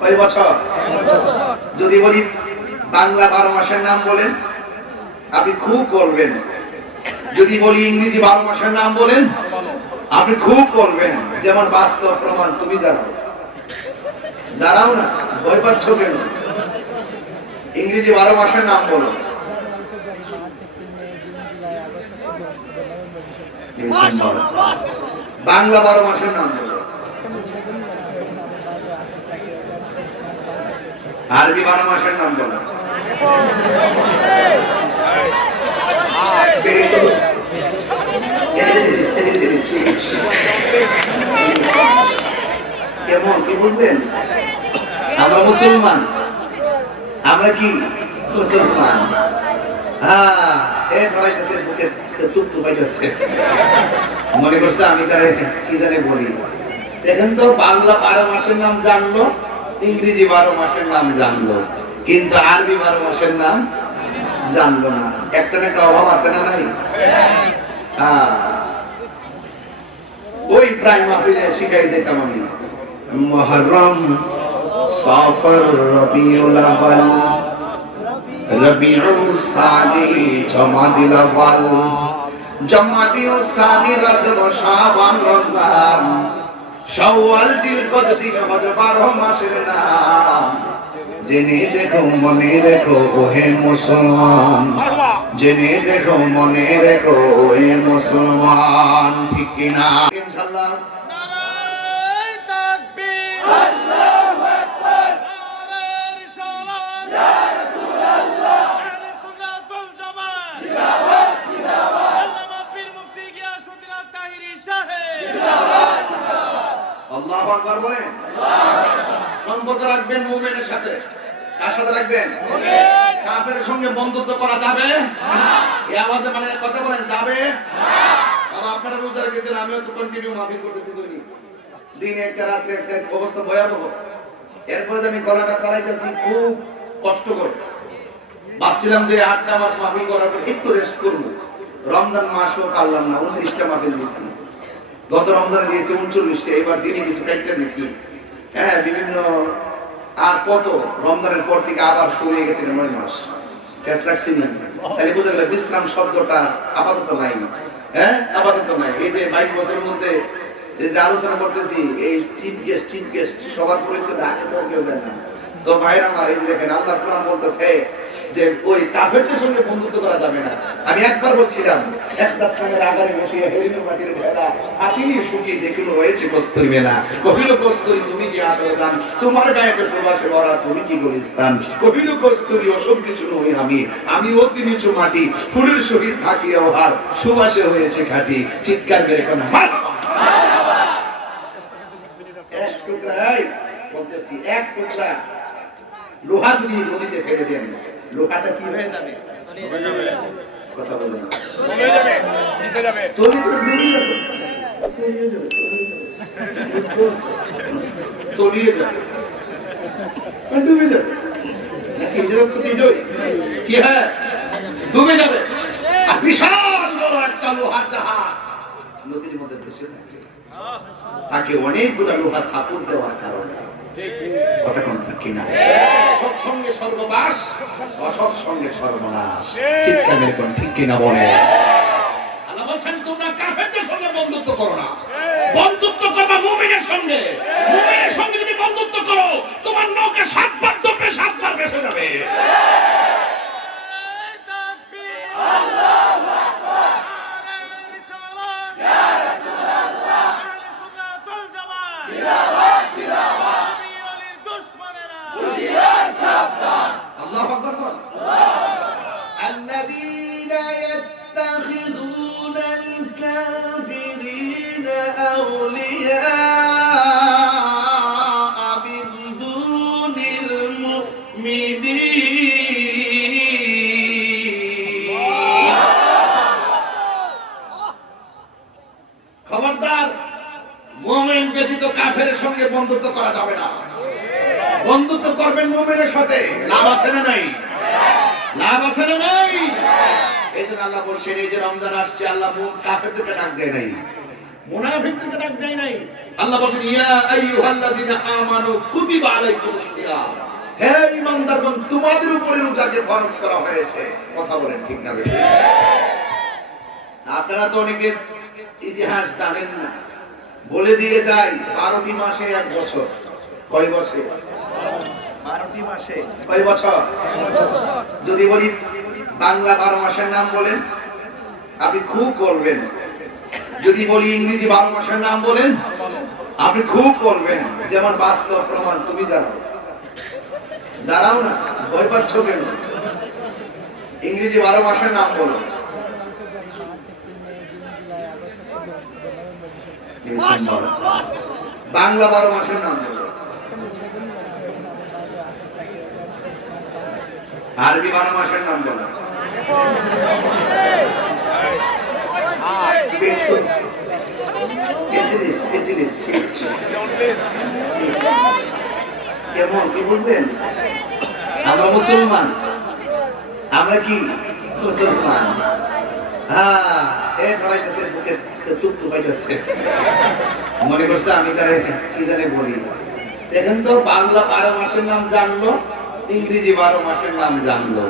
কয় বছর? যদি বলি বাংলা বারো মাসের নাম বলেন আপনি খুব বলবেন। যদি বলি ইংরেজি বারো মাসের নাম বলেন আপনি খুব বলবেন। যেমন বাস্তব প্রমাণ তুমি দাঁড়াও। দাঁড়াও না ভয় পাচ্ছ কেন? ইংরেজি বারো মাসের নাম বলো। বাংলা বারো মাসের নাম বলো। আরবি বারো মাসের নাম বলো। কেমন, কি বুঝলেন? আমরা মুসলমান। আমরা কি মুসলমান? হ্যাঁ এ মনে করছে আমি তারে কি জানে বলি। দেখেন তো, বাংলা বারো মাসের নাম জানলো। ইংরেজি বারো মাসের নাম জানলো, কিন্তু আরবি বারো মাসের নাম জানলো না। একটা একটা অভাব আছে না নাই? হ্যাঁ। ওই প্রায় মাহফিলে শিখাই দিতাম আমি। মুহররম সফর রবিউল আউয়াল, রবিউল সানি জমাদিল আউয়াল জমাদিল সানি রজব শাবান রমজান। শাওয়াল জিলকদ জিলকদ বারো মাসের নাম। জেনে দেখো, মনে রেখো ওহে মুসলমান। জেনে দেখো, মনে রেখো ওহে মুসলমান। ঠিক কিনা? ইনশাআল্লাহ আল্লাহু আকবার বলেন। সম্পর্ক রাখবেন মুমিনের সাথে। কার সাথে রাখবেন? কাফেরের সঙ্গে বন্ধুত্ব করা যাবে? এই আওয়াজে মানে কথা বলেন যাবে? বাবা আপনারা রোজা রেখেছেন আমিও তো কন্টিনিউ মাহফিল করতেছি দৈনিক দিনে একটা রাত্রে একটা অবস্থা ভয়াবহ। এরপরে যে আমি গলাটা চালাইতেছি খুব কষ্ট করে। ভাবছিলাম যে আটটা মাস মাহফিল করার পর একটু রেস্ট করব। রমজান মাসও পারলাম না উনত্রিশটা মাহফিল দিয়েছি। গত রমজানে দিয়েছি উনচল্লিশটা, এবার দিনে কিছু একটা দিয়েছি। হ্যাঁ বিভিন্ন, আর কত রমজানের পর থেকে আবার শুরু হয়ে গেছে নয় মাস। লাগছে না। তাহলে গেল বিশ্রাম শব্দটা আপাতত নাই। হ্যাঁ আপাতত নাই। এই যে বাইশ বছরের মধ্যে যে আলোচনা করতেছি, এই সবার পরে তো ডাকে তো কেউ না। তো ভাইরা আমার এই দেখেন আল্লাহ কোরআন বলতেছে যে ওই কাফেরদের সঙ্গে বন্ধুত্ব করা যাবে না। আমি একবার বলছিলাম, এক দাস্তানের আগারে বসিয়ে হেরিল মাটির ভেলা আতিনি সুখী দেখিল হয়েছে কস্তুরি মেলা। কহিল, কস্তুরি, তুমি কি আদর দান, তোমার গায়ে তো সুবাসে ভরা, তুমি কি গলিস্তান? কহিল, কস্তুরি অসব কিছু নই আমি আমি অতি নিচু মাটি, ফুলের সহিত থাকি ওহার সুবাসে হয়েছে খাটি, চিৎকার করে কোন মার এক টুকরা বলতেছি, এক টুকরা লোহা যদি নদীতে ফেলে দেন লোহাটা কি হয়ে যাবে? কথা তলিয়ে যাবে, ডুবে যাবে। নাকি কি হ্যাঁ? ডুবে যাবে। আর বিশাল বড় একটা লোহার জাহাজ। নদীর মধ্যে থাকে। তাকে অনেকগুলো লোহা সাপোর্ট দেওয়ার কারণে। কথা কোন ঠিক কিনা? সৎসঙ্গে স্বর্গবাস অসৎ সঙ্গে সর্বনাশ চিৎকার কোন ঠিক কিনা বলে? আল্লাহ বলছেন তোমরা কাফেরদের সঙ্গে বন্ধুত্ব করো না। বন্ধুত্ব করবা মুমিনের সঙ্গে। মুমিনের সঙ্গে যদি বন্ধুত্ব করো তোমার নৌকা সাতবার চলবে সাতবার ভেসে যাবে। নারায়ে আল্লাহ আকবর কোন আল্লাযীনা ইত্তাখিযুনা আল খবরদার মোমেন ব্যতীত কাফের সঙ্গে বন্ধুত্ব করা যাবে না। বন্ধুত্ব করবেন মোমেনের সাথে। লাভ আছে না নাই? লাভ আছে না নাই? এই জন্য আল্লাহ বলছেন, এই যে রমজান আসছে, আল্লাহ কাফেরদেরকে ডাক দেয় নাই। মুনাফিকদেরকে ডাক দেয় নাই। আল্লাহ বলছেন, ইয়া আইয়ুহাল্লাযিনা আমানু কুতিবা আলাইকুমুস সিয়াম। হে ঈমানদারগণ, তোমাদের উপরে রোজাকে ফরজ করা হয়েছে। কথা বলেন ঠিক না বেঠিক? আপনারা তো অনেকে ইতিহাস জানেন না। বলে দিয়ে যাই বারোটি মাসে এক বছর? কয় বছর? বারোটি মাসে। কয় বছর? যদি বলি বাংলা বারো মাসের নাম বলেন আপনি খুব বলবেন। যদি বলি ইংরেজি বারো মাসের নাম বলেন আপনি খুব বলবেন। যেমন বাস্তব প্রমাণ তুমি দাঁড়াও। দাঁড়াও না ভয় পাচ্ছ কেন? ইংরেজি বারো মাসের নাম বলো। বাংলা বারো মাসের নাম বলো। আরবি বারো মাসের নাম বলো। কেমন, কি বুঝলেন? আমরা মুসলমান। আমরা কি মুসলমান? হ্যাঁ এ ধরাইতেছে বুকে টুকাইতেছে মনে করছে আমি তারে কি জানে বলি। দেখেন তো, বাংলা বারো মাসের নাম জানলো। ইংরেজি বারো মাসের নাম জানলো,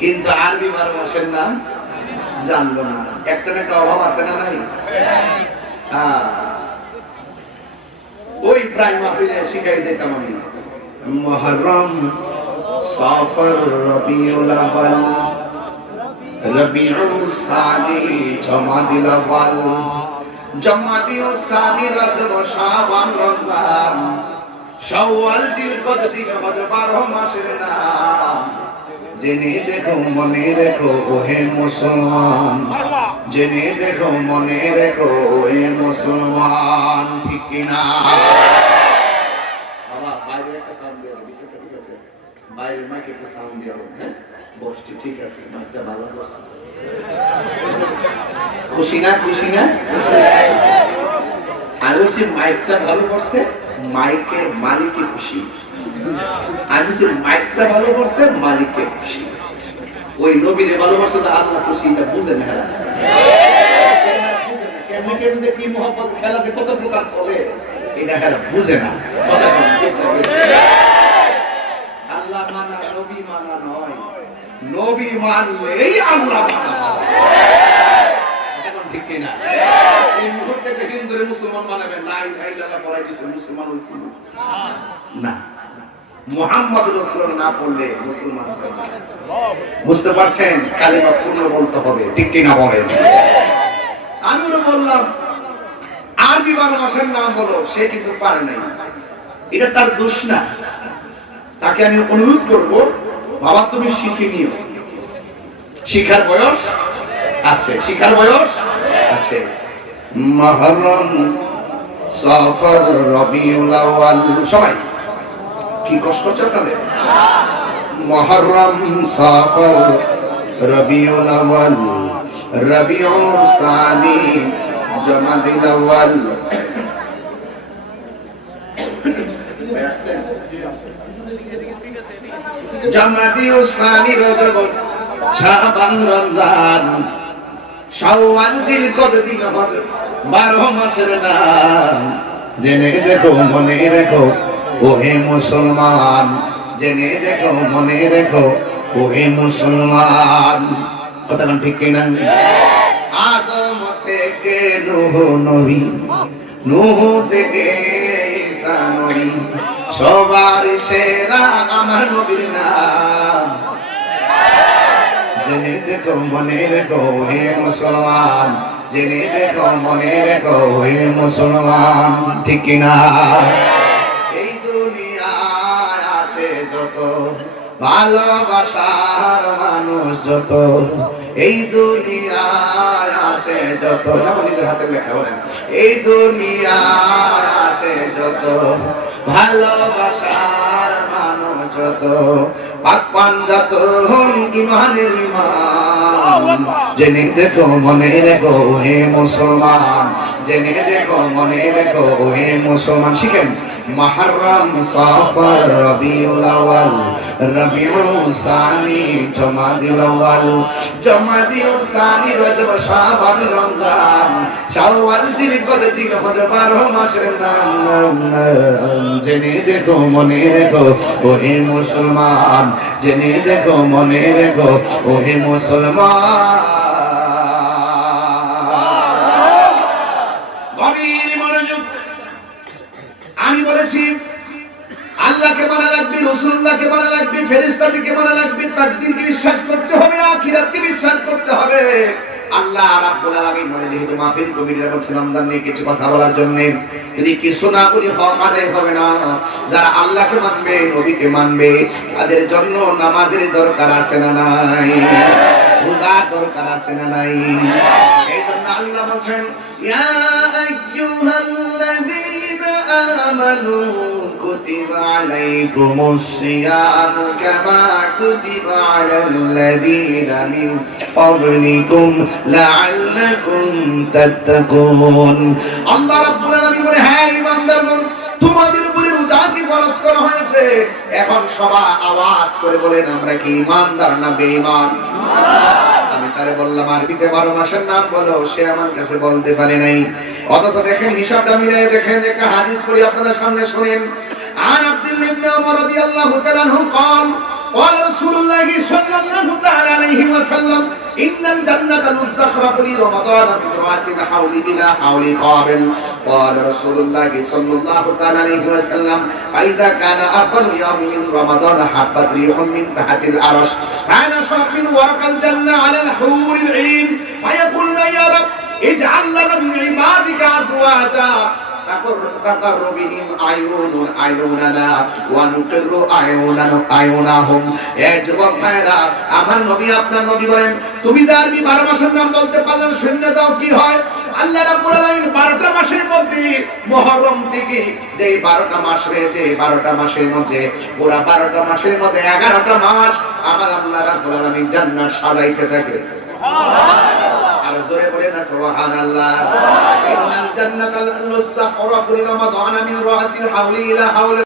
কিন্তু আরবি বারো মাসের নাম জানলো না। একটা না একটা অভাব আছে না নাই? হ্যাঁ। ওই প্রাইম মাহফিলে শিখাই দিতাম আমি। মুহররম সফর রবিউল আউয়াল, রবিউল সানি জমাদিল আউয়াল জমাদিল সানি রজব শাবান রমজান। শাওয়াল জিলকদ জিলহজ বারো মাসের নাম। জেনে দেখো, মনে রেখো, ওহে মুসলমান। জেনে দেখো, মনে রেখো, ওহে মুসলমান। ঠিক কিনা বাইরে ঠিক আছে? বাইরে মাইকে একটা সাউন্ড দিয়ে হ্যাঁ? মাইকটা ভালো করছে। খুশি না খুশি না? আর হচ্ছে মাইকটা ভালো করছে? মাইকের মালিকে খুশি। আমি বলছি মাইকটা ভালো করছে মালিককে খুশি। ওই নবীরে ভালোবাসা যে আল্লাহ খুশি, এটা বুঝে না কি? আল্লাহ মানা, নবী মানা নয়। নবী মানলেই আল্লাহ ঠিক কিনা? বুঝতে পারছেন? কালিমা পূর্ণ বলতে হবে, ঠিক কিনা বলেন? আমি বললাম, আরবি মাসের নাম বলো সে কিন্তু পারে নাই। এটা তার দোষ না। তাকে আমি অনুরোধ করব, বাবা তুমি শিখে নিও। শিখার বয়স আছে। শিখার বয়স আছে। মহরম সফর রবিউল আউয়াল। সবাই, কি কষ্ট হচ্ছে আপনাদের? মহরম সফর রবিউল আউয়াল, রবিউল সানি, জমাদিল আউয়াল। জমাদিল সানি রজব শাবান রমজান, শাওয়াল, জিলকদ জিলহজ বারো মাসের নাম। জেনে দেখো, মনে রেখো, ওহে মুসলমান। জেনে দেখো, মনে রেখো, ওহে মুসলমান। কথা ঠিক কিনা? আদম থেকে নূহ নবী, নূহ থেকে ঈসা নবী, সবার সেরা আমার নবীর নাম। জেনে দেখো, মনে রেখো হে মুসলমান। জেনে দেখো মনে রেখো, হে মুসলমান, ঠিক কিনা? এই দুনিয়ায় আছে যত ভালোবাসার মানুষ, যত এই দুনিয়ায় আছে যত নিজের হাতে লেখা, বলেন। এই দুনিয়ায় আছে যত ভালোবাসার মানুষ, যত পাক পাঞ্জাত ইমানের ইমান জেনে দেখো মনে রেখো, হে মুসলমান। জেনে দেখো মনে রেখো, হে মুসলমান। শিখেন মহরম সফর রবিউল আউয়াল, রবিউল সানি, জমাদিউল আউয়াল। জমাদিউল সানি রজব শাবান রমজান। শাওয়াল জিলকদ জিলহজ বারো মাসের নাম জেনে দেখো মনে রেখো, ও হে মুসলমান। জেনে দেখো মনে রেখো, ও হে মুসলমান। গভীর মনোযোগ। আমি বলেছি, আল্লাহকে মানা লাগবে রসুল্লাহকে মানা লাগবে ফেরিস্তাদিকে মানা লাগবে, তাকদীরকে বিশ্বাস করতে হবে আখিরাতকে বিশ্বাস করতে হবে। আল্লাহ রাব্বুল আলামিন মানে যেহেতু মাহফিল কমিটিরা বলছে, রমজান নিয়ে কিছু কথা বলার জন্য, যদি কিছু না বলি, হক আদায় হবে না। যারা আল্লাহকে মানবে, নবীকে মানবে, তাদের জন্য নামাজের দরকার আছে না নাই? রোজা দরকার আছে না নাই? এই জন্য আল্লাহ বলছেন, ইয়া আইয়ুহাল্লাযীনা আমানু কুতিবা আলাইকুমুস সিয়ামু কামা কুতিবা আলাল্লাযীনা মিন ক্বাবলিকুম লাআল্লাকুম তাত্তাকুন আল্লাহ রাব্বুল আলামিন বলে হ্যাঁ ঈমানদারগণ তোমাদের উপরে রোজা কি ফরজ করা হয়েছে? এখন সবাই আওয়াজ করে বলেন আমরা কি ঈমানদার না বেঈমান? আমি তারে বললাম আরবিতে বারো মাসের নাম বলো সে আমার কাছে বলতে পারে নাই। অথচ দেখেন হিসাবটা মিলিয়ে দেখেন একটা হাদিস পড়ি আপনাদের সামনে শুনেন। عن عبد الله بن عمر رضي الله تعالى عنه قال قال رسول الله صلى الله تعالى عليه وسلم إن الجنة مستخرف لي رمضان من رأس حولي إلى حولي قابل. قال رسول الله صلى الله تعالى عليه وسلم فإذا كان أفضل يوم من رمضان حبت ريح من تحت العرش كان شرب من ورق الجنة على الحور العين. فيقولنا يا رب اجعل لنا من عبادك أزواجا. আমার নবী আপনার নবী বলেন, তুমি যে আরবি 12 মাসের নাম বলতে পারলে শূন্য যাও কি হয়? আল্লাহ রাব্বুল মাসের মধ্যে মুহররম থেকে যে 12টা মাস রয়েছে 12টা মাসের মধ্যে, ওরা 12টা মাসের মধ্যে 11টা মাস আমার আল্লাহ রাব্বুল আলামিন জান্নাত সাজাইতে থাকে। আর জোরে বলে না সুবহানাল্লাহ। ইন্নাল জান্নাতাল লুসাহরা ফি রমাদান মিন রাসিল হাওলি ইলা হাওলি